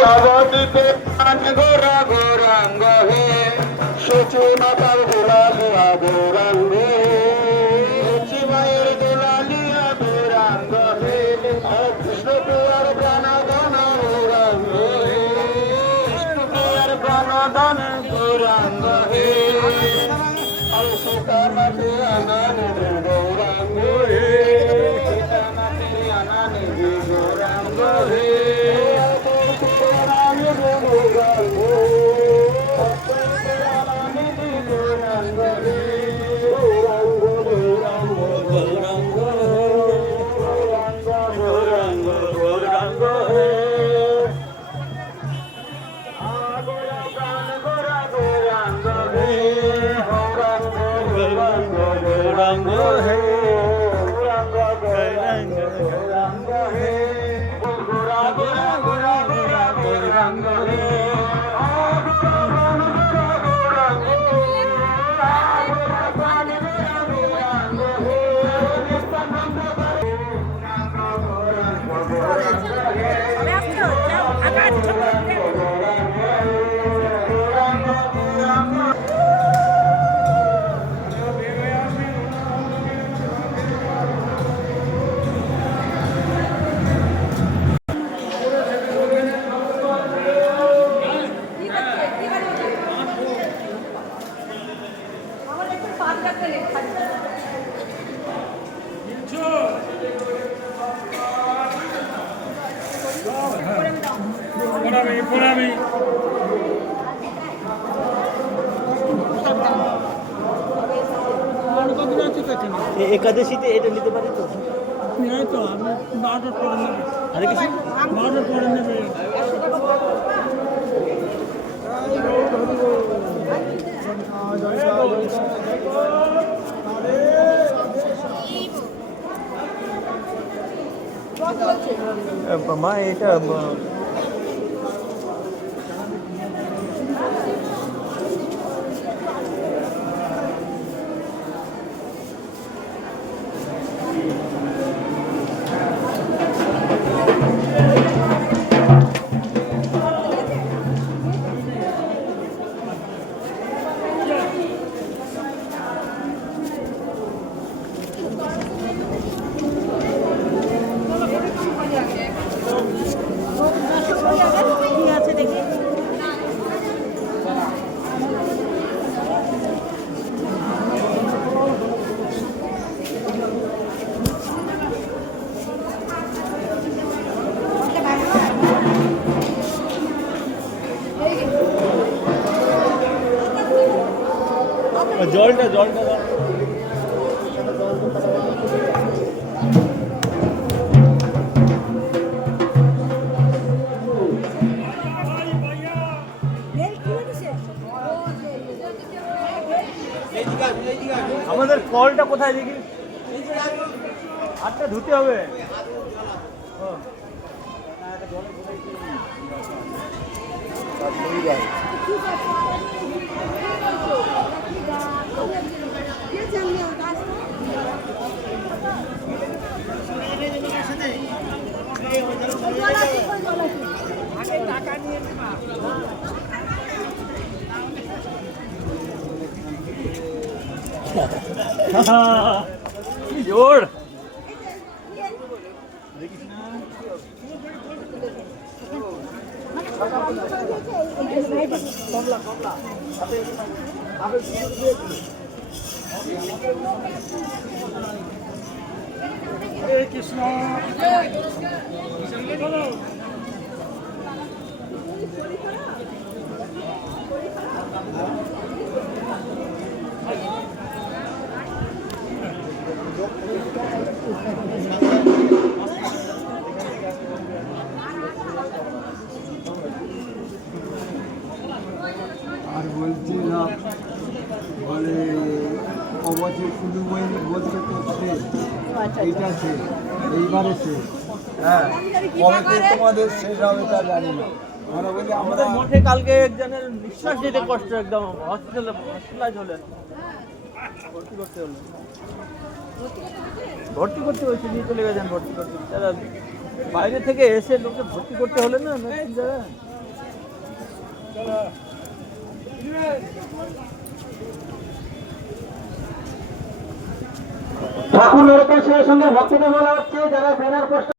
নবদ্বীপে প্রাণ গোরা গৌরাঙ্গ হে সূচনাতার দোলালিয়া গৌরাঙ্গ শিবায়ের দোলালিয়া গৌরাঙ্গ হে কৃষ্ণপুয়ার প্রাণদান গৌরাঙ্গ হে কৃষ্ণপুয়ার প্রাণদান গৌরাঙ্গ হে সীতানাথে আনন্দ গৌরাঙ্গ হে সীতানাথে আনন্দ গৌরাঙ্গ হে একাদশীতে এটা নিতে পারি তো नहीं तो हमें बारह पढ़ने हरे कृष्ण 12 पढ़ने में মা এটা জলটা আমাদের কলটা কোথায় দেখি হাতটা ধুতে হবে জোর हरे कृष्ण আর বলছিলাম বলে অবশ্যই শুধু বলতে তো শেষ এইটা শেষ এইবারে শেষ হ্যাঁ কবে তোমাদের শেষ হবে তা জানি না আমরা বলি আমাদের মঠে কালকে একজনের নিঃশ্বাস নিতে কষ্ট একদম হসপিটালাইজ হলেন ভর্তি করতে হয়েছে নিয়ে চলে গেছেন ভর্তি করতে বাইরে থেকে এসে লোককে ভর্তি করতে হলে না ঠাকুর নরকের সঙ্গে ভক্তদের বলা হচ্ছে যারা ব্যানার পোস্টার